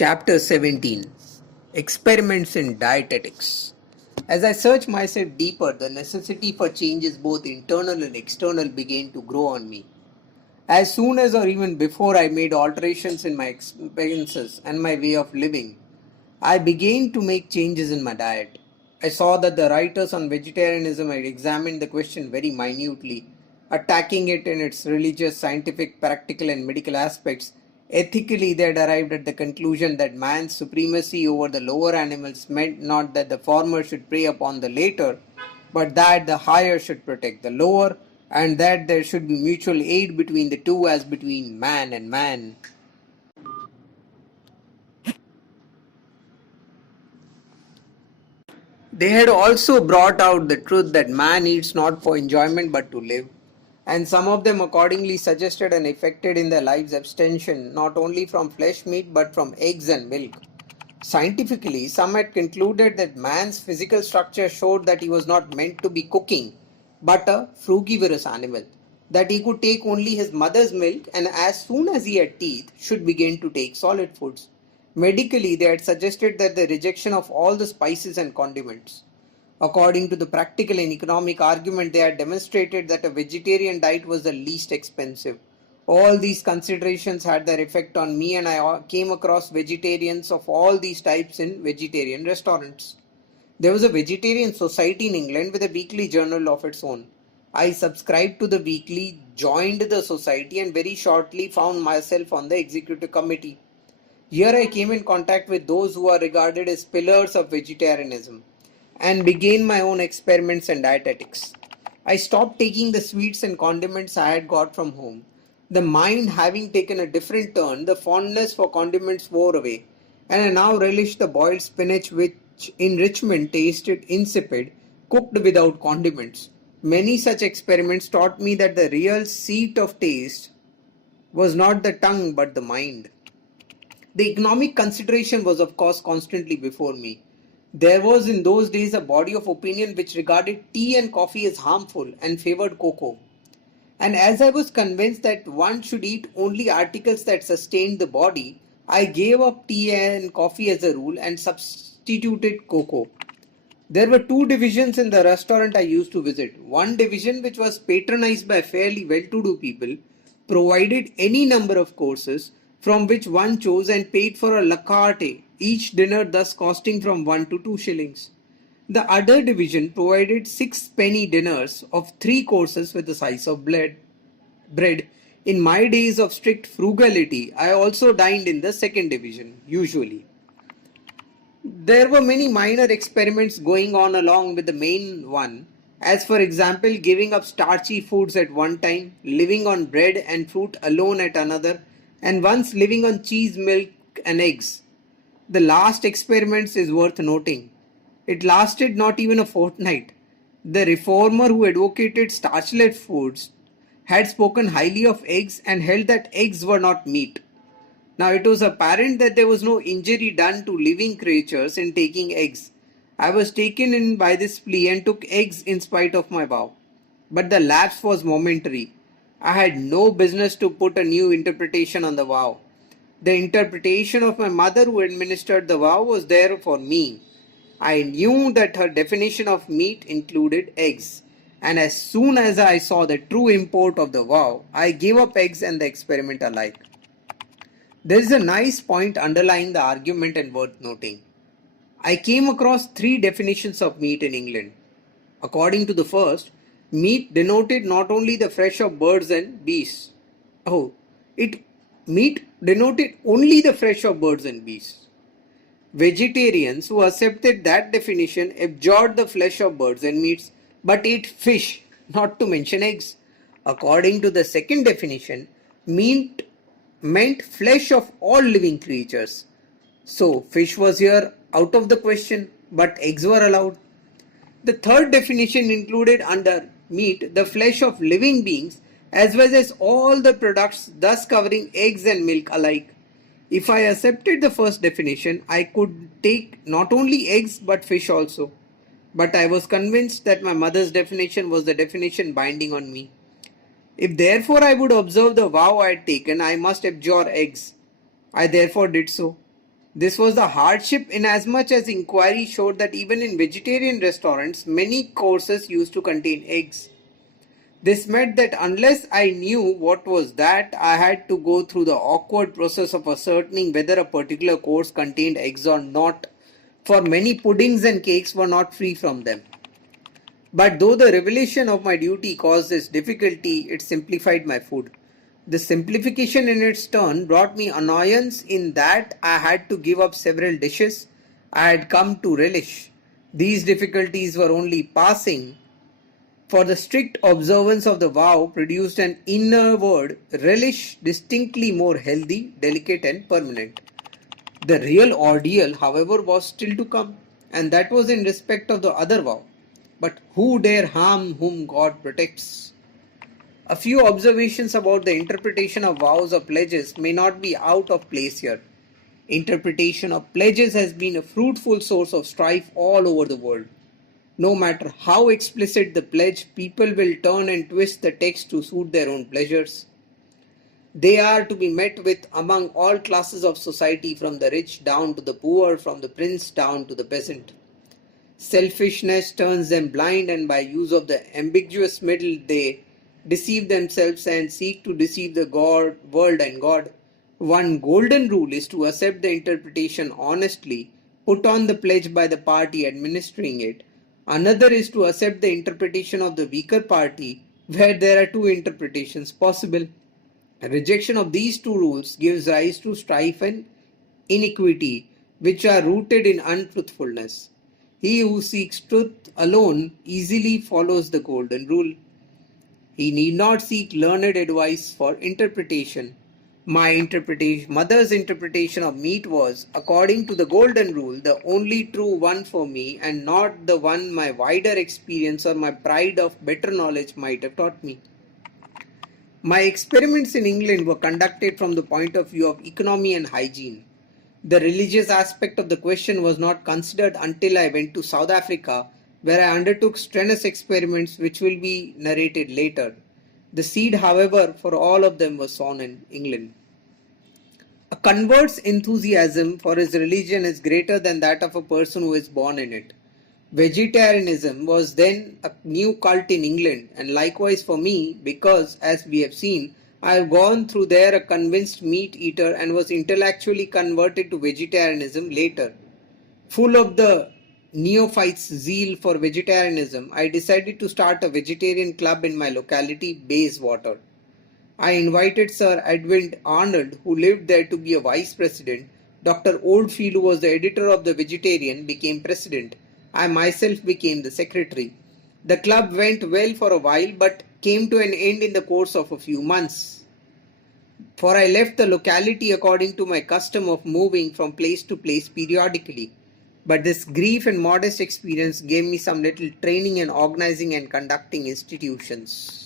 Chapter 17 Experiments in Dietetics. As I searched myself deeper, the necessity for changes both internal and external began to grow on me. As soon as or even before I made alterations in my experiences and my way of living, I began to make changes in my diet. I saw that the writers on vegetarianism had examined the question very minutely, attacking it in its religious, scientific, practical, and medical aspects. Ethically, they had arrived at the conclusion that man's supremacy over the lower animals meant not that the former should prey upon the later, but that the higher should protect the lower, and that there should be mutual aid between the two as between man and man. They had also brought out the truth that man eats not for enjoyment but to live, and some of them accordingly suggested and effected in their lives abstention not only from flesh meat but from eggs and milk. Scientifically, some had concluded that man's physical structure showed that he was not meant to be cooking, but a frugivorous animal, that he could take only his mother's milk and as soon as he had teeth should begin to take solid foods. Medically, they had suggested that the rejection of all the spices and condiments. According to the practical and economic argument, they had demonstrated that a vegetarian diet was the least expensive. All these considerations had their effect on me, and I came across vegetarians of all these types in vegetarian restaurants. There was a vegetarian society in England with a weekly journal of its own. I subscribed to the weekly, joined the society, and very shortly found myself on the executive committee. Here I came in contact with those who are regarded as pillars of vegetarianism and began my own experiments in dietetics. I stopped taking the sweets and condiments I had got from home. The mind having taken a different turn, the fondness for condiments wore away, and I now relished the boiled spinach which in Richmond tasted insipid, cooked without condiments. Many such experiments taught me that the real seat of taste was not the tongue but the mind. The economic consideration was, of course, constantly before me. There was in those days a body of opinion which regarded tea and coffee as harmful and favored cocoa. And as I was convinced that one should eat only articles that sustained the body, I gave up tea and coffee as a rule and substituted cocoa. There were two divisions in the restaurant I used to visit. One division, which was patronized by fairly well-to-do people, provided any number of courses from which one chose and paid for a la carte, each dinner thus costing from 1 to 2 shillings. The other division provided 6 penny dinners of 3 courses with a slice of bread. In my days of strict frugality, I also dined in the second division, usually. There were many minor experiments going on along with the main one, as for example giving up starchy foods at one time, living on bread and fruit alone at another, and once living on cheese, milk and eggs. The last experiment is worth noting. It lasted not even a fortnight. The reformer who advocated starchless foods had spoken highly of eggs and held that eggs were not meat. Now it was apparent that there was no injury done to living creatures in taking eggs. I was taken in by this plea and took eggs in spite of my vow. But the lapse was momentary. I had no business to put a new interpretation on the vow. The interpretation of my mother who administered the vow was there for me. I knew that her definition of meat included eggs, and as soon as I saw the true import of the vow, I gave up eggs and the experiment alike. There is a nice point underlying the argument and worth noting. I came across 3 definitions of meat in England. According to the first, meat denoted not only the flesh of birds and beasts. Meat denoted only the flesh of birds and beasts. Vegetarians who accepted that definition abjured the flesh of birds and meats but ate fish, not to mention eggs. According to the second definition, meat meant flesh of all living creatures. So fish was here out of the question, but eggs were allowed. The third definition included under meat the flesh of living beings as well as all the products, thus covering eggs and milk alike. If I accepted the first definition, I could take not only eggs but fish also. But I was convinced that my mother's definition was the definition binding on me. If therefore I would observe the vow I had taken, I must abjure eggs. I therefore did so. This was the hardship inasmuch as inquiry showed that even in vegetarian restaurants, many courses used to contain eggs. This meant that unless I knew what was that, I had to go through the awkward process of ascertaining whether a particular course contained eggs or not, for many puddings and cakes were not free from them. But though the revelation of my duty caused this difficulty, it simplified my food. The simplification in its turn brought me annoyance in that I had to give up several dishes I had come to relish. These difficulties were only passing, for the strict observance of the vow produced an inner word, relish, distinctly more healthy, delicate, and permanent. The real ordeal, however, was still to come, and that was in respect of the other vow. But who dare harm whom God protects? A few observations about the interpretation of vows or pledges may not be out of place here. Interpretation of pledges has been a fruitful source of strife all over the world. No matter how explicit the pledge, people will turn and twist the text to suit their own pleasures. They are to be met with among all classes of society, from the rich down to the poor, from the prince down to the peasant. Selfishness turns them blind, and by use of the ambiguous middle they deceive themselves and seek to deceive the world and God. One golden rule is to accept the interpretation honestly, put on the pledge by the party administering it. Another is to accept the interpretation of the weaker party, where there are two interpretations possible. A rejection of these two rules gives rise to strife and iniquity, which are rooted in untruthfulness. He who seeks truth alone easily follows the golden rule. He need not seek learned advice for interpretation. Mother's interpretation of meat was, according to the golden rule, the only true one for me, and not the one my wider experience or my pride of better knowledge might have taught me. My experiments in England were conducted from the point of view of economy and hygiene. The religious aspect of the question was not considered until I went to South Africa, where I undertook strenuous experiments which will be narrated later. The seed, however, for all of them was sown in England. A convert's enthusiasm for his religion is greater than that of a person who is born in it. Vegetarianism was then a new cult in England, and likewise for me, because, as we have seen, I have gone through there a convinced meat eater and was intellectually converted to vegetarianism later. Full of the neophyte's zeal for vegetarianism, I decided to start a vegetarian club in my locality, Bayswater. I invited Sir Edwin Arnold, who lived there, to be a vice president. Dr. Oldfield, who was the editor of The Vegetarian, became president. I myself became the secretary. The club went well for a while, but came to an end in the course of a few months. For I left the locality according to my custom of moving from place to place periodically. But this brief and modest experience gave me some little training in organizing and conducting institutions.